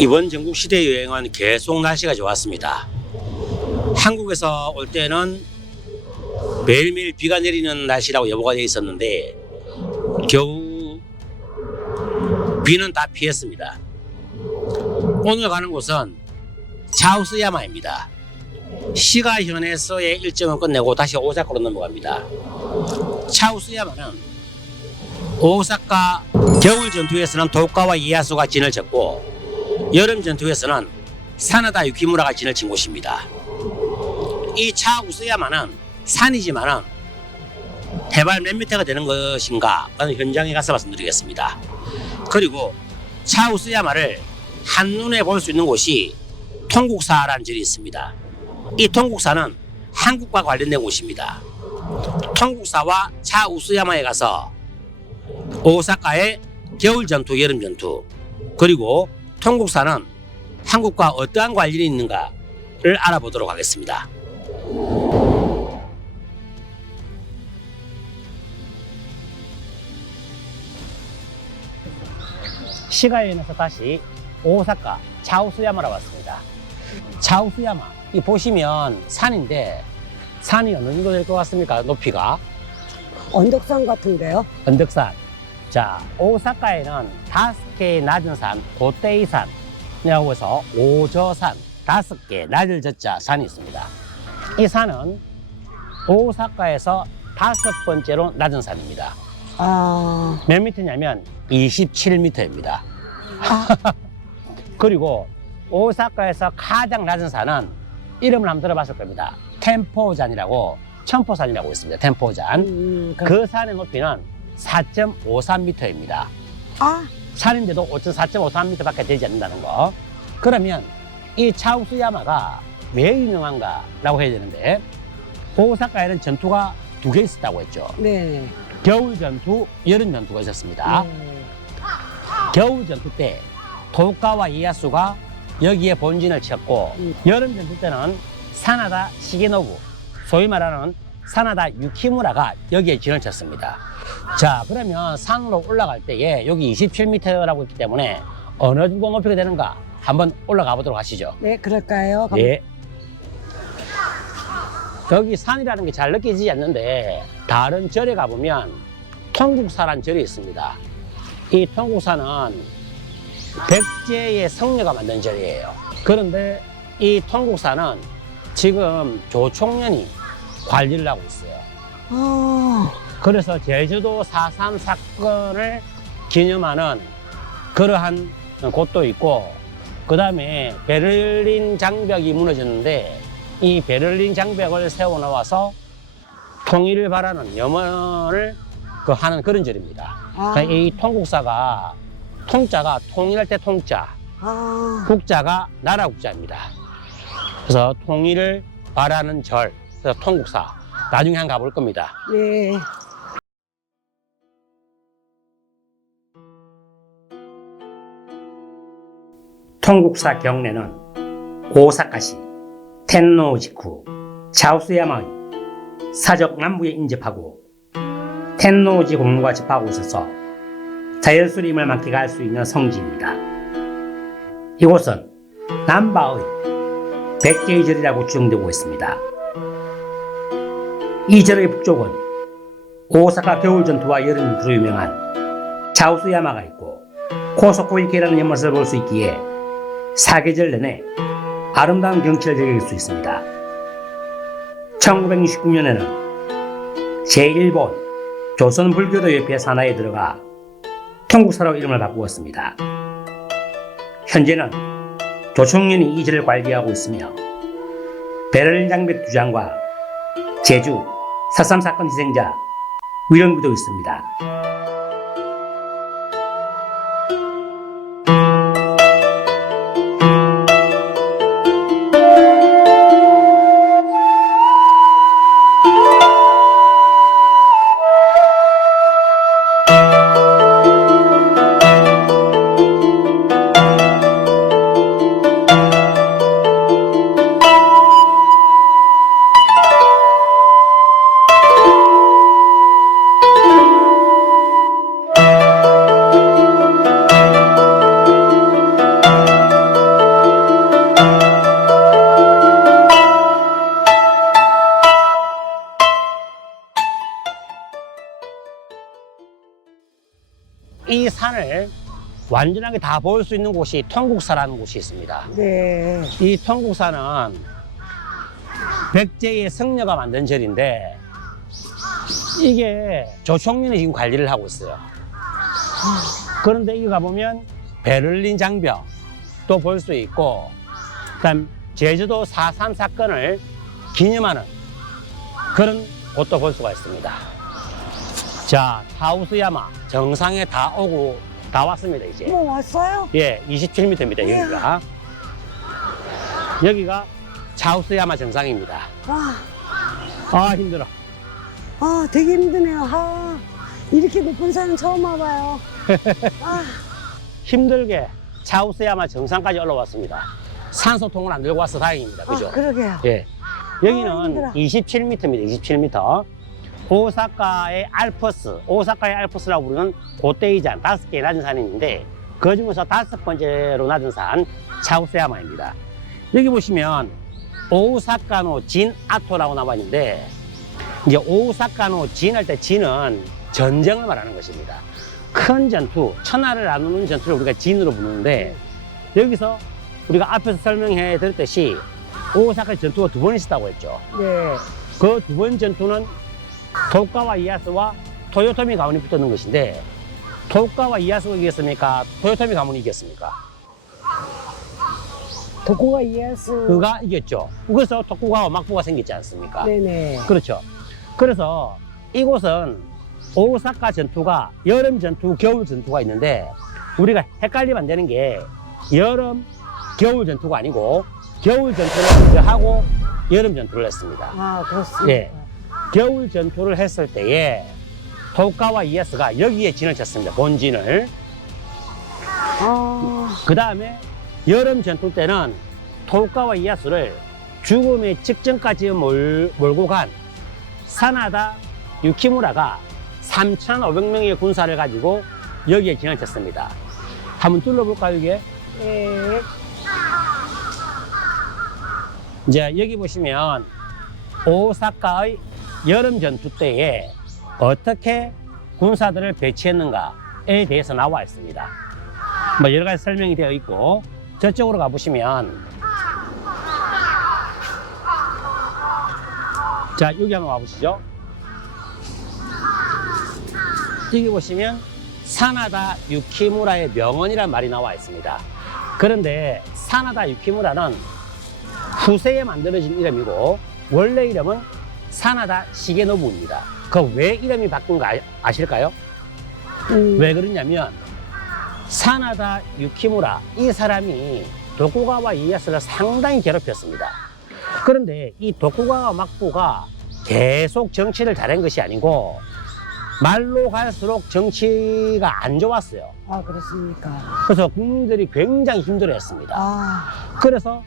이번 전국 시대 여행은 계속 날씨가 좋았습니다. 한국에서 올 때는 매일매일 비가 내리는 날씨라고 예보가 되어 있었는데 겨우 비는 다 피했습니다. 오늘 가는 곳은 차우스야마입니다. 시가현에서의 일정을 끝내고 다시 오사카로 넘어갑니다. 차우스야마는 오사카 겨울 전투에서는 도카와 이에야수가 진을 쳤고 여름 전투에서는 사나다 유키무라가 진을 친 곳입니다. 이 차우스야마는 산이지만은 해발 몇 미터가 되는 것인가 라는 현장에 가서 말씀드리겠습니다. 그리고 차우스야마를 한눈에 볼 수 있는 곳이 통국사라는 절이 있습니다. 이 통국사는 한국과 관련된 곳입니다. 통국사와 차우스야마에 가서 오사카의 겨울 전투, 여름 전투, 그리고 통국사는 한국과 어떠한 관련이 있는가를 알아보도록 하겠습니다. 시가현에서 다시 오사카 차우스야마로 왔습니다. 차우스야마, 이 보시면 산인데 산이 어느 정도 될 것 같습니까? 높이가? 언덕산 같은데요? 언덕산. 자, 오사카에는 5개의 낮은 산, 고테이산이라고 해서 오저산, 5개, 낮을 젖자 산이 있습니다. 이 산은 오사카에서 5번째로 낮은 산입니다. 몇 미터냐면 27m입니다. 그리고 오사카에서 가장 낮은 산은 이름을 한번 들어봤을 겁니다. 템포산이라고, 천포산이라고 있습니다. 템포산. 그 산의 높이는 4.53m입니다. 산인데도 4.53m 밖에 되지 않는다는 거. 그러면 이 차우스야마가 왜 유명한가 라고 해야 되는데, 오사카에는 전투가 2개 있었다고 했죠. 네. 겨울 전투, 여름 전투가 있었습니다. 겨울 전투 때 도카와 이에야수가 여기에 본진을 쳤고, 여름 전투 때는 사나다 시게노부, 소위 말하는 사나다 유키무라가 여기에 진을 쳤습니다. 자, 그러면 산으로 올라갈 때에 여기 27m라고 했기 때문에 어느 정도 높이가 되는가 한번 올라가 보도록 하시죠. 네, 그럴까요? 네. 여기 산이라는 게 잘 느껴지지 않는데 다른 절에 가보면 통국사라는 절이 있습니다. 이 통국사는 백제의 성녀가 만든 절이에요. 그런데 이 통국사는 지금 조총련이 관리를 하고 있어요. 그래서 제주도 4.3 사건을 기념하는 그러한 곳도 있고, 그 다음에 베를린 장벽이 무너졌는데 이 베를린 장벽을 세워놓아서 통일을 바라는 염원을 하는 그런 절입니다. 그러니까 이 통국사가 통자가 통일할 때 통자, 국자가 나라 국자입니다. 그래서 통일을 바라는 절, 그래서 통국사. 나중에 한번 가볼 겁니다. 네. 통국사 경내는 오사카시 텐노지쿠 차우스야마의 사적 남부에 인접하고 텐노지 공로가 접하고 있어서 자연스림을 만끽할 수 있는 성지입니다. 이곳은 남바의 백제의 절이라고 추정되고 있습니다. 이 절의 북쪽은 오사카 겨울 전투와 여름 전투로 유명한 차우스야마가 있고 코소코이케라는 연못을 볼 수 있기에 사계절 내내 아름다운 경치를 즐길 수 있습니다. 1969년에는 제1본 조선불교도협회 산하에 들어가 통국사로 이름을 바꾸었습니다. 현재는 조총련이 이 절을 관리하고 있으며 베를린 장벽 2장과 제주 4.3 사건 희생자 위령비도 있습니다. 이 산을 완전하게 다 볼 수 있는 곳이 통국사라는 곳이 있습니다. 네. 이 통국사는 백제의 성녀가 만든 절인데 이게 조총련이 지금 관리를 하고 있어요. 그런데 여기 가보면 베를린 장벽도 볼 수 있고, 그다음 제주도 4.3 사건을 기념하는 그런 곳도 볼 수가 있습니다. 자, 하우스야마 정상에 다 왔습니다, 이제. 뭐 왔어요? 예, 27m입니다, 여기가. 여기가 차우스야마 정상입니다. 아, 힘들어. 되게 힘드네요. 이렇게 높은 산은 처음 와봐요. 힘들게 차우스야마 정상까지 올라왔습니다. 산소통을 안 들고 와서 다행입니다. 그죠? 그러게요. 예. 여기는 힘들어. 27m입니다. 27m. 오사카의 알프스라고 부르는 고테이산 5개의 낮은 산이 있는데 그 중에서 5번째로 낮은 산 차우스야마입니다. 여기 보시면 오사카노 진 아토라고 나와 있는데, 이제 오사카노 진 할 때 진은 전쟁을 말하는 것입니다. 큰 전투, 천하를 나누는 전투를 우리가 진으로 부르는데, 여기서 우리가 앞에서 설명해 드렸듯이 오사카 전투가 2번 있었다고 했죠. 네. 그 2번 전투는 도카와 이에야스와 토요토미 가문이 붙었는 것인데, 도카와 이에야스가 이겼습니까? 토요토미 가문이 이겼습니까? 도쿠가 이에야스. 그가 이겼죠. 그래서 토쿠가와 막부가 생겼지 않습니까? 네네. 그렇죠. 그래서 이곳은 오사카 전투가 여름 전투, 겨울 전투가 있는데, 우리가 헷갈리면 안 되는 게 여름, 겨울 전투가 아니고 겨울 전투를 먼저 하고 여름 전투를 했습니다. 그렇습니다. 예. 겨울 전투를 했을 때에 도카와 이에야스가 여기에 진을 쳤습니다. 본진을. 그 다음에 여름 전투 때는 도카와 이에야스를 죽음의 직전까지 몰고 간 사나다 유키무라가 3,500명의 군사를 가지고 여기에 진을 쳤습니다. 한번 둘러볼까요, 이게? 네. 이제 여기 보시면 오사카의 여름 전투 때에 어떻게 군사들을 배치했는가에 대해서 나와 있습니다. 뭐 여러 가지 설명이 되어 있고, 저쪽으로 가보시면, 자, 여기 한번 와보시죠. 여기 보시면 사나다 유키무라의 명언이라는 말이 나와 있습니다. 그런데 사나다 유키무라는 후세에 만들어진 이름이고 원래 이름은 사나다 시게노부입니다. 그 왜 이름이 바꾼 거 아실까요? 왜 그러냐면 사나다 유키무라, 이 사람이 도쿠가와 이에야스를 상당히 괴롭혔습니다. 그런데 이 도쿠가와 막부가 계속 정치를 잘한 것이 아니고 말로 갈수록 정치가 안 좋았어요. 그렇습니까? 그래서 국민들이 굉장히 힘들어했습니다. 그래서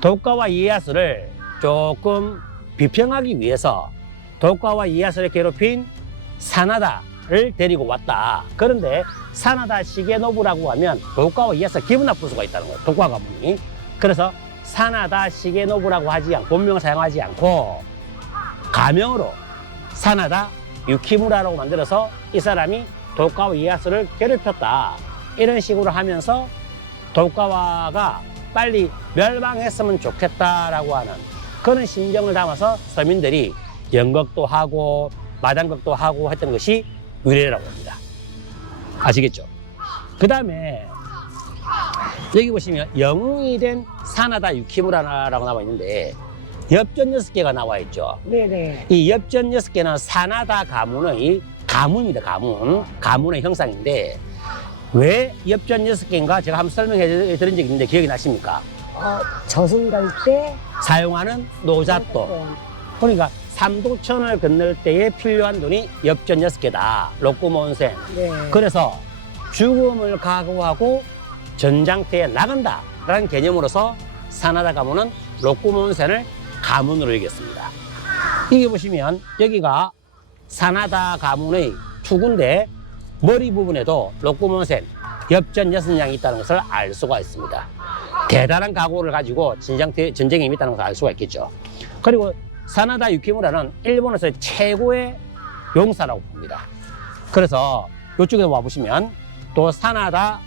도쿠가와 이에야스를 조금 비평하기 위해서 도쿠가와 이에야스를 괴롭힌 사나다를 데리고 왔다. 그런데 사나다 시게노부라고 하면 도쿠가와 이에야스가 기분 나쁠 수가 있다는 거예요. 도쿠가 가문이. 그래서 사나다 시게노부라고 하지 않고 본명을 사용하지 않고 가명으로 사나다 유키무라라고 만들어서 이 사람이 도쿠가와 이에야스를 괴롭혔다. 이런 식으로 하면서 도쿠가와가 빨리 멸망했으면 좋겠다라고 하는 그런 심정을 담아서 서민들이 연극도 하고 마당극도 하고 했던 것이 유래라고 합니다. 아시겠죠? 그 다음에 여기 보시면 영웅이 된 사나다 유키무라라고 나와 있는데 엽전 6개가 나와 있죠. 네네. 이 엽전 6개는 사나다 가문입니다. 가문의 형상인데 왜 엽전 6개인가 제가 한번 설명해 드린 적이 있는데 기억이 나십니까? 저승 갈 때 사용하는 노잣돈. 그러니까 삼도천을 건널 때에 필요한 돈이 엽전 6개다. 로쿠몬센. 네. 그래서 죽음을 각오하고 전장터에 나간다 라는 개념으로서 사나다 가문은 로쿠몬센을 가문으로 여겼습니다. 이게 보시면 여기가 사나다 가문의 투구인데 머리 부분에도 로쿠몬센 엽전 6냥이 있다는 것을 알 수가 있습니다. 대단한 각오를 가지고 전쟁에 임했다는 것을 알 수가 있겠죠. 그리고 사나다 유키무라는 일본에서의 최고의 용사라고 봅니다. 그래서 이쪽에 와보시면 또 사나다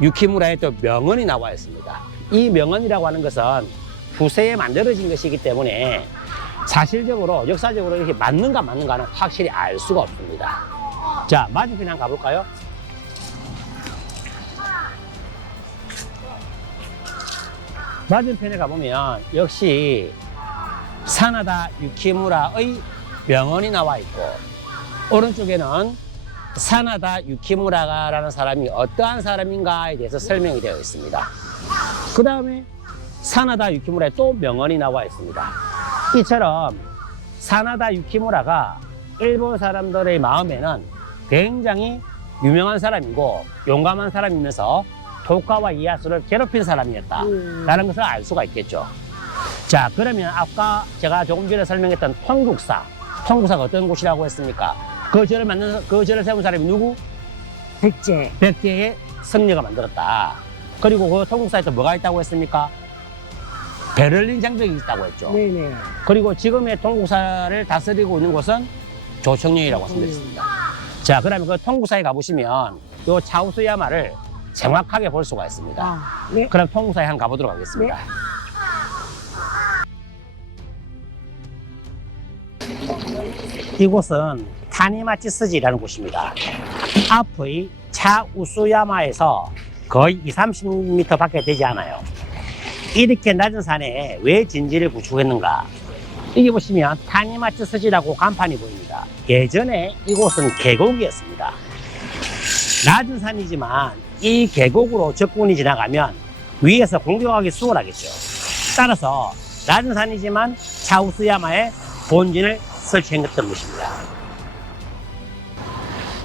유키무라의 또 명언이 나와 있습니다. 이 명언이라고 하는 것은 후세에 만들어진 것이기 때문에 사실적으로 역사적으로 이렇게 맞는가는 확실히 알 수가 없습니다. 자, 맞은편에 한번 가볼까요? 맞은편에 가보면 역시 사나다 유키무라의 명언이 나와 있고, 오른쪽에는 사나다 유키무라라는 사람이 어떠한 사람인가에 대해서 설명이 되어 있습니다. 그 다음에 사나다 유키무라의 또 명언이 나와 있습니다. 이처럼 사나다 유키무라가 일본 사람들의 마음에는 굉장히 유명한 사람이고 용감한 사람이면서 도카와 이에야스를 괴롭힌 사람이었다라는 것을 알 수가 있겠죠. 자, 그러면 아까 제가 조금 전에 설명했던 통국사가 어떤 곳이라고 했습니까? 그 절을 세운 사람이 누구? 백제. 백제의 성녀가 만들었다. 그리고 그 통국사에 또 뭐가 있다고 했습니까? 베를린 장벽이 있다고 했죠. 네네. 그리고 지금의 통국사를 다스리고 있는 곳은 조청령이라고 설명했습니다. 자, 그러면 그 통국사에 가보시면 이 차우스야마를 정확하게 볼 수가 있습니다. 아, 네. 그럼 통국사에 한번 가보도록 하겠습니다. 이곳은 타니마치스지라는 곳입니다. 앞의 차우스야마에서 거의 30m 밖에 되지 않아요. 이렇게 낮은 산에 왜 진지를 구축했는가? 여기 보시면 타니마츠스지라고 간판이 보입니다. 예전에 이곳은 계곡이었습니다. 낮은 산이지만 이 계곡으로 적군이 지나가면 위에서 공격하기 수월하겠죠. 따라서 낮은 산이지만 차우스야마에 본진을 설치했던 것입니다.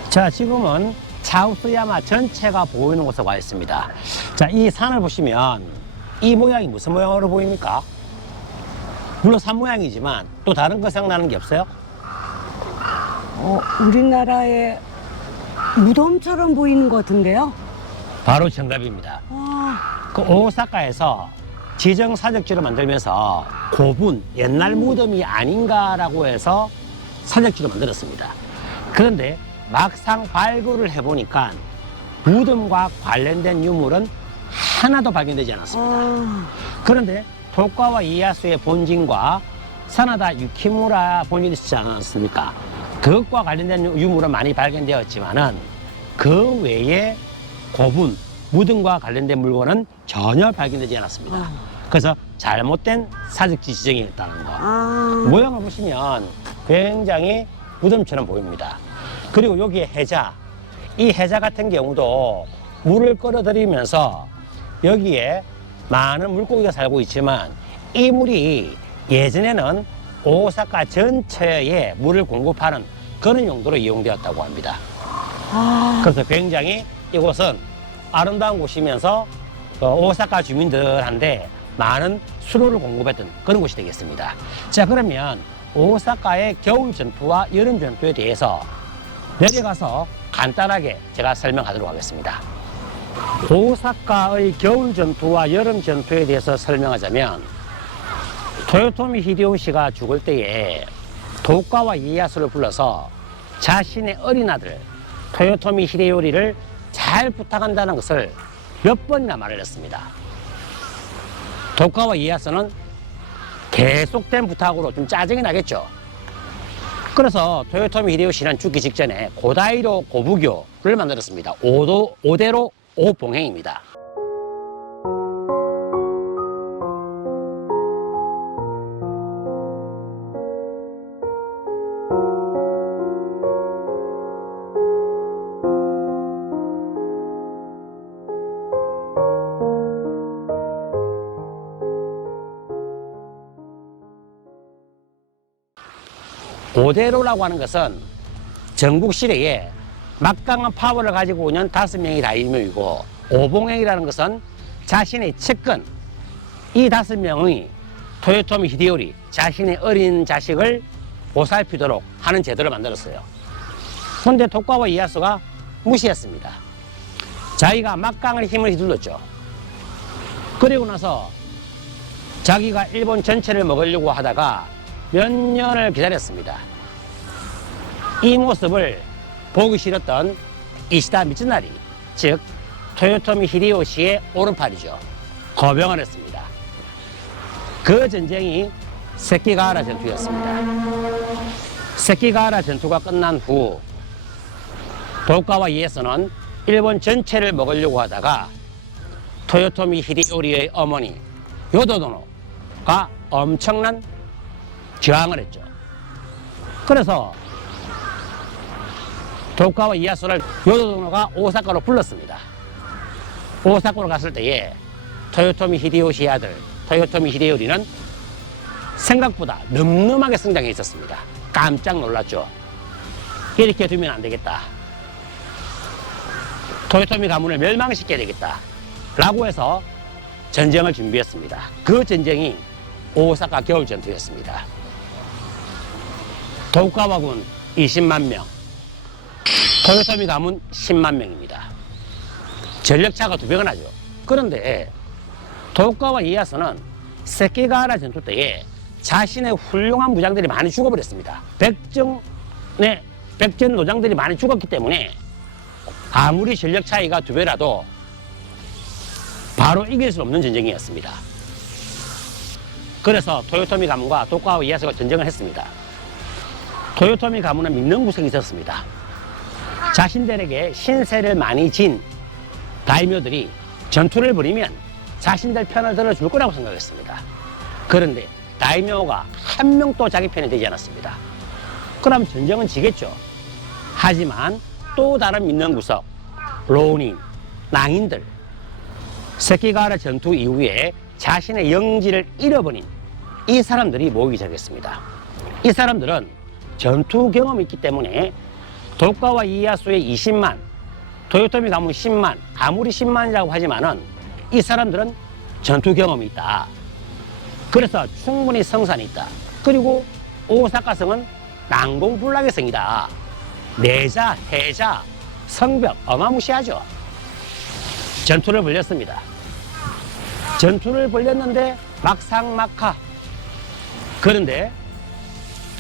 자, 지금은 차우스야마 전체가 보이는 곳에 와 있습니다. 자, 이 산을 보시면 이 모양이 무슨 모양으로 보입니까? 물론 산 모양이지만 또 다른 거 생각나는 게 없어요? 우리나라의 무덤처럼 보이는 것 같은데요? 바로 정답입니다. 그 오사카에서 지정 사적지를 만들면서 고분, 옛날 무덤이 아닌가라고 해서 사적지를 만들었습니다. 그런데 막상 발굴을 해보니까 무덤과 관련된 유물은 하나도 발견되지 않았습니다. 그런데 도카와 이에야스의 본진과 사나다 유키무라 본진이 있지 않았습니까? 그것과 관련된 유물은 많이 발견되었지만은 그 외에 고분, 무덤과 관련된 물건은 전혀 발견되지 않았습니다. 그래서 잘못된 사적지 지정이었다는 거. 모양을 보시면 굉장히 무덤처럼 보입니다. 그리고 여기에 해자, 이 해자 같은 경우도 물을 끌어들이면서 여기에 많은 물고기가 살고 있지만 이 물이 예전에는 오사카 전체에 물을 공급하는 그런 용도로 이용되었다고 합니다. 그래서 굉장히 이곳은 아름다운 곳이면서 오사카 주민들한테 많은 수로를 공급했던 그런 곳이 되겠습니다. 자, 그러면 오사카의 겨울 전투와 여름 전투에 대해서 내려가서 간단하게 제가 설명하도록 하겠습니다. 오사카의 겨울 전투와 여름 전투에 대해서 설명하자면 토요토미 히데요시가 죽을 때에 도카와 이에야스를 불러서 자신의 어린 아들 토요토미 히데요리를 잘 부탁한다는 것을 몇 번이나 말을 했습니다. 도카와 이에야스는 계속된 부탁으로 좀 짜증이 나겠죠. 그래서 토요토미 히데요시는 죽기 직전에 고다이로 고부교를 만들었습니다. 오대로 오봉행입니다. 오대로라고 하는 것은 전국 시내에 막강한 파워를 가지고 있는 5명의 다이묘이고, 오봉행이라는 것은 자신의 측근, 이 5명의 토요토미 히데요리, 자신의 어린 자식을 보살피도록 하는 제도를 만들었어요. 그런데 도카와 이에야스가 무시했습니다. 자기가 막강한 힘을 휘둘렀죠. 그리고 나서 자기가 일본 전체를 먹으려고 하다가 몇 년을 기다렸습니다. 이 모습을 보기 싫었던 이시다 미츠나리, 즉 토요토미 히데요시의 오른팔이죠. 거병을 했습니다. 그 전쟁이 세키가하라 전투였습니다. 세키가하라 전투가 끝난 후 도쿠가와 이에야스는 일본 전체를 먹으려고 하다가 토요토미 히데요리의 어머니 요도도노가 엄청난 저항을 했죠. 그래서 도쿠가와 이에야스를 요도도노가 오사카로 불렀습니다. 오사카로 갔을 때에 토요토미 히데요시의 아들 토요토미 히데요리는 생각보다 늠름하게 성장해 있었습니다. 깜짝 놀랐죠. 이렇게 두면 안 되겠다. 토요토미 가문을 멸망시켜야 되겠다. 라고 해서 전쟁을 준비했습니다. 그 전쟁이 오사카 겨울 전투였습니다. 도쿠가와군 20만 명, 토요토미 가문 10만 명입니다. 전력차가 2배가 나죠. 그런데 도쿠가와 이에야스는 세키가하라 전투 때에 자신의 훌륭한 무장들이 많이 죽어버렸습니다. 백전 노장들이 많이 죽었기 때문에 아무리 전력 차이가 2배라도 바로 이길 수 없는 전쟁이었습니다. 그래서 토요토미 가문과 도쿠가와 이에야스가 전쟁을 했습니다. 토요토미 가문은 믿는 구석이 있었습니다. 자신들에게 신세를 많이 진 다이묘들이 전투를 벌이면 자신들 편을 들어줄 거라고 생각했습니다. 그런데 다이묘가 한 명도 자기 편이 되지 않았습니다. 그럼 전쟁은 지겠죠. 하지만 또 다른 믿는 구석, 로닌, 낭인들, 세키가하라 전투 이후에 자신의 영지를 잃어버린 이 사람들이 모이기 시작했습니다. 이 사람들은 전투 경험이 있기 때문에 도쿠가와 이에야스의 20만, 토요토미 가문 10만, 아무리 10만이라고 하지만은 이 사람들은 전투 경험이 있다. 그래서 충분히 성산이 있다. 그리고 오사카성은 난공불락의 성이다. 내자, 해자, 성벽 어마무시하죠. 전투를 벌였습니다. 전투를 벌였는데 막상막하. 그런데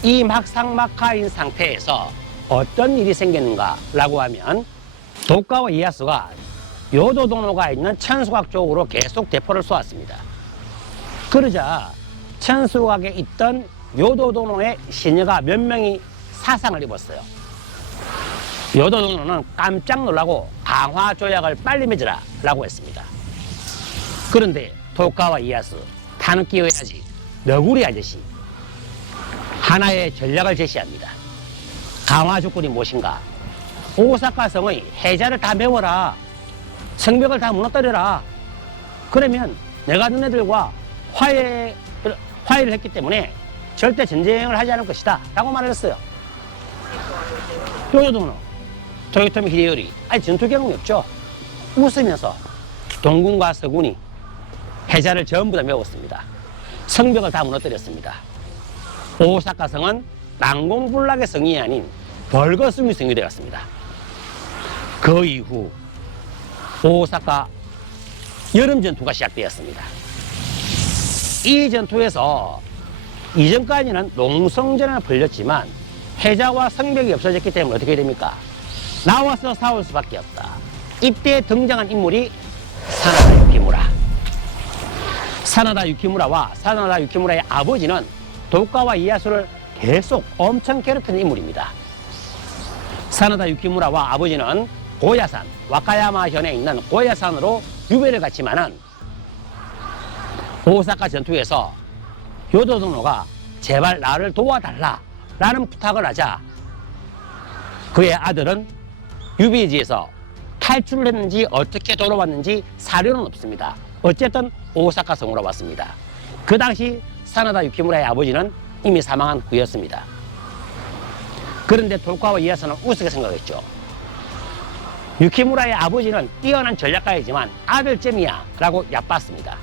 이 막상막하인 상태에서 어떤 일이 생겼는가라고 하면 도쿠가와 이에야스가 요도도노가 있는 천수각 쪽으로 계속 대포를 쏘았습니다. 그러자 천수각에 있던 요도도노의 시녀가 몇 명이 사상을 입었어요. 요도도노는 깜짝 놀라고 강화 조약을 빨리 맺으라 라고 했습니다. 그런데 도쿠가와 이에야스 타누키오야지 너구리 아저씨 하나의 전략을 제시합니다. 강화 조건이 무엇인가? 오사카성의 해자를 다 메워라. 성벽을 다 무너뜨려라. 그러면 내가 너네들과 화해를 했기 때문에 절대 전쟁을 하지 않을 것이다 라고 말을 했어요. 요도도노, 토요토미 히데요리 아니 전투 경험이 없죠. 웃으면서 동군과 서군이 해자를 전부 다 메웠습니다. 성벽을 다 무너뜨렸습니다. 오사카성은 난공불락의 성이 아닌 벌거숭이 성이 되었습니다. 그 이후 오사카 여름 전투가 시작되었습니다. 이 전투에서 이전까지는 농성전을 벌였지만 해자와 성벽이 없어졌기 때문에 어떻게 됩니까? 나와서 싸울 수밖에 없다. 이때 등장한 인물이 사나다 유키무라. 사나다 유키무라와 사나다 유키무라의 아버지는 도쿠가와 이에야스를 계속 엄청 괴롭히는 인물입니다. 사나다 유키무라와 아버지는 고야산, 와카야마현에 있는 고야산으로 유배를 갔지만은 오사카 전투에서 요도도노가 제발 나를 도와달라 라는 부탁을 하자 그의 아들은 유배지에서 탈출을 했는지 어떻게 돌아왔는지 사료는 없습니다. 어쨌든 오사카 성으로 왔습니다. 그 당시 사나다 유키무라의 아버지는 이미 사망한 후였습니다. 그런데 도쿠가와 이에야스는 우습게 생각했죠. 유키무라의 아버지는 뛰어난 전략가이지만 아들쯤이야 라고 얕봤습니다.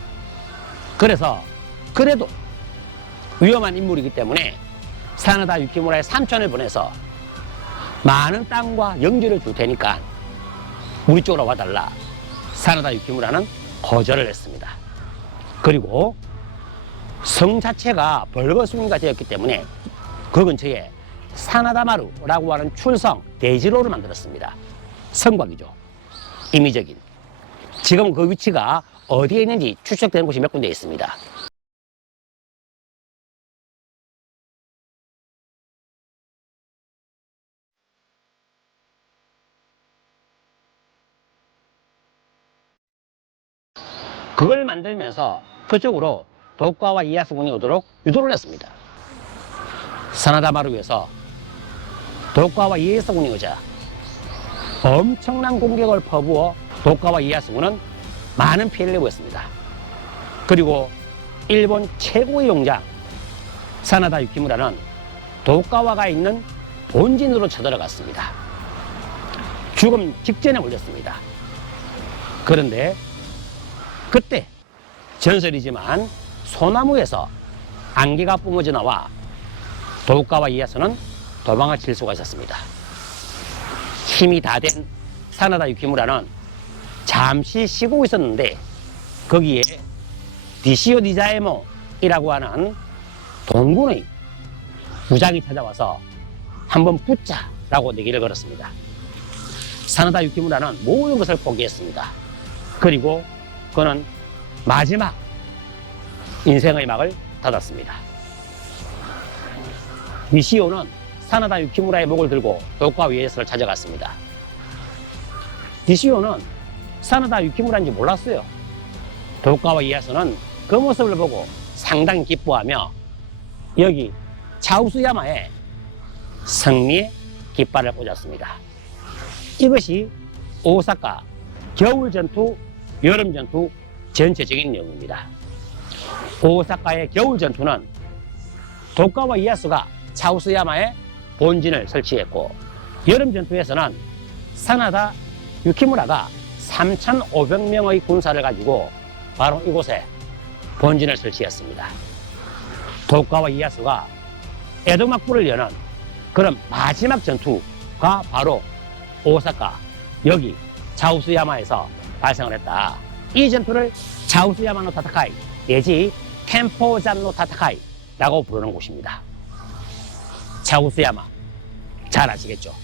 그래서 그래도 위험한 인물이기 때문에 사나다 유키무라의 삼촌을 보내서 많은 땅과 영지를 줄 테니까 우리 쪽으로 와달라. 사나다 유키무라는 거절을 했습니다. 그리고 성 자체가 벌거숭이가 되었기 때문에 그 근처에 사나다마루라고 하는 출성 대지로를 만들었습니다. 성곽이죠. 임의적인. 지금 그 위치가 어디에 있는지 추측되는 곳이 몇 군데 있습니다. 그걸 만들면서 그쪽으로 도과와 이에야스군이 오도록 유도를 했습니다. 사나다마를 위해서 도과와 이에야스군이 오자 엄청난 공격을 퍼부어 도과와 이에야스군은 많은 피해를 내고 있습니다. 그리고 일본 최고의 용장 사나다 유키무라는 도과와가 있는 본진으로 쳐들어갔습니다. 죽음 직전에 올렸습니다. 그런데 그때 전설이지만 소나무에서 안개가 뿜어져 나와 도과와 이에야스는 도망을 칠 수가 있었습니다. 힘이 다 된 사나다 유키무라는 잠시 쉬고 있었는데 거기에 디시오 니자에모이라고 하는 동군의 부장이 찾아와서 한번 붙자라고 내기를 걸었습니다. 사나다 유키무라는 모든 것을 포기했습니다. 그리고 그는 마지막 인생의 막을 닫았습니다. 니시오는 사나다 유키무라의 목을 들고 도과와 이에야스를 찾아갔습니다. 니시오는 사나다 유키무라인지 몰랐어요. 도과와 이에야스는 그 모습을 보고 상당히 기뻐하며 여기 차우스야마에 승리의 깃발을 꽂았습니다. 이것이 오사카 겨울 전투, 여름 전투 전체적인 내용입니다. 오사카의 겨울 전투는 도과와 이에야스가 차우스야마에 본진을 설치했고, 여름 전투에서는 사나다 유키무라가 3,500명의 군사를 가지고 바로 이곳에 본진을 설치했습니다. 도과와 이에야스가 에도막부를 여는 그런 마지막 전투가 바로 오사카 여기 차우스야마에서 발생을 했다. 이 전투를 차우스야마노 타타카이 내지 템포잔노 타타카이라고 부르는 곳입니다. 차우스야마 잘 아시겠죠?